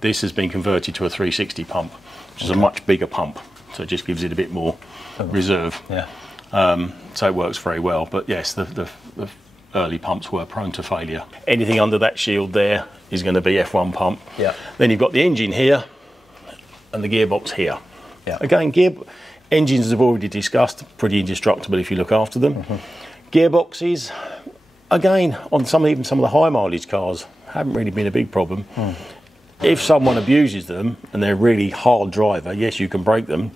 This has been converted to a 360 pump, which is a much bigger pump, so it just gives it a bit more reserve. Yeah. So it works very well, but yes, the early pumps were prone to failure. Anything under that shield there is going to be F1 pump. Yeah. Then you've got the engine here and the gearbox here. Yeah. Again, engines have already discussed, pretty indestructible if you look after them. Gearboxes, again, on even some of the high mileage cars, haven't really been a big problem. If someone abuses them and they're a really hard driver, yes, you can break them.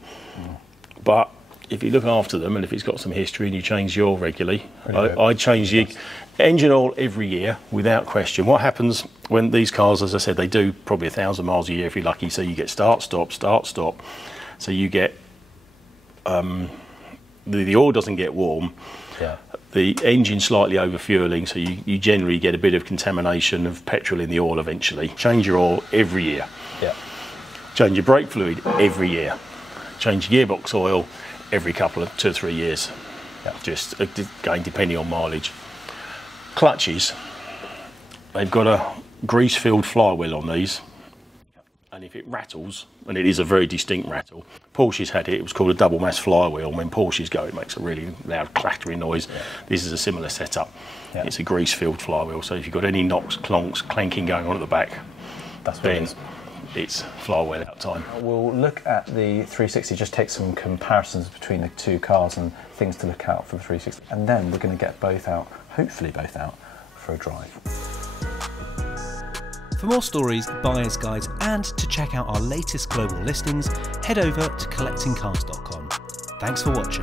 But if you look after them and if it's got some history and you change the oil regularly, I change the engine oil every year without question. What happens when these cars, as I said, they do probably 1,000 miles a year if you're lucky, so you get start, stop, start, stop. So you get, the oil doesn't get warm. Yeah. The engine slightly over-fueling, so you generally get a bit of contamination of petrol in the oil eventually. Change your oil every year. Yeah. Change your brake fluid every year. Change your gearbox oil every couple of 2 or 3 years. Yeah. Just again, depending on mileage. Clutches, they've got a grease-filled flywheel on these. And if it rattles, and it is a very distinct rattle, Porsche's had it, it was called a double mass flywheel, and when Porsches go it makes a really loud clattering noise. Yeah. This is a similar setup. Yeah. It's a grease-filled flywheel, so if you've got any knocks, clonks, clanking going on at the back, then it's flywheel out time. We'll look at the 360, just take some comparisons between the two cars and things to look out for the 360, and then we're going to get both out, hopefully both out, for a drive. For more stories, buyer's guides, and to check out our latest global listings, head over to collectingcars.com. Thanks for watching.